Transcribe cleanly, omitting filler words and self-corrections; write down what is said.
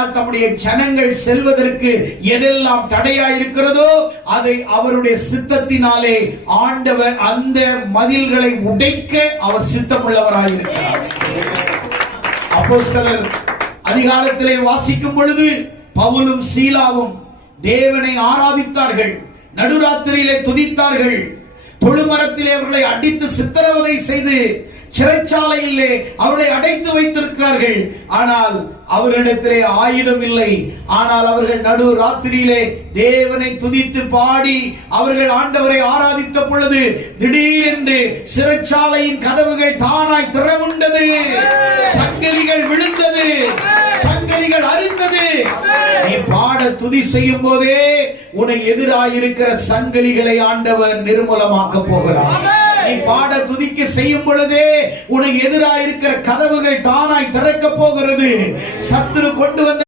ஆனால் தம்முடைய ஜனங்கள் செல்வதற்கு எதெல்லாம் தடையாயிருக்கிறதோ அதை அவருடைய சித்தத்தினாலே ஆண்டவர் அந்த மதில்களை உடைக்க அவர் சித்தமுள்ளவராயிருக்கிறார். அப்போஸ்தலர் அதிகாரத்திலே வாசிக்கும் பொழுது பவுலும் சீலாவும் தேவனை ஆராதித்தார்கள், நடுராத்திரியிலே துதித்தார்கள், தொழுமரத்திலே அவர்களை அடித்து சித்திரவதை செய்து சிறைச்சாலையிலே அவர்களை அடைத்து வைத்திருக்கிறார்கள். ஆனால் அவர்களிடத்திலே ஆயுதம் இல்லை. ஆனால் அவர்கள் நடு ராத்திரியிலே தேவனை துதித்து பாடி அவர்கள் ஆண்டவரை ஆராதித்த பொழுது திடீரென்று சிறைச்சாலையின் கதவுகள் தானாய் திறவுண்டது, சங்கிலிகள் விழுந்தது, சங்கிலிகள் அறுந்தது. நீ பாட துதி செய்யும் போதே உனக்கு எதிராயிருக்கிற சங்கிலிகளை ஆண்டவர் நிர்மூலமாக்க போகிறார். நீ பாட துதிக்க செய்யும் பொழுதே உனக்கு எதிராயிருக்கிற கதவுகள் தானாய் திறக்க போகிறது. சத்துரு கொண்டு வந்த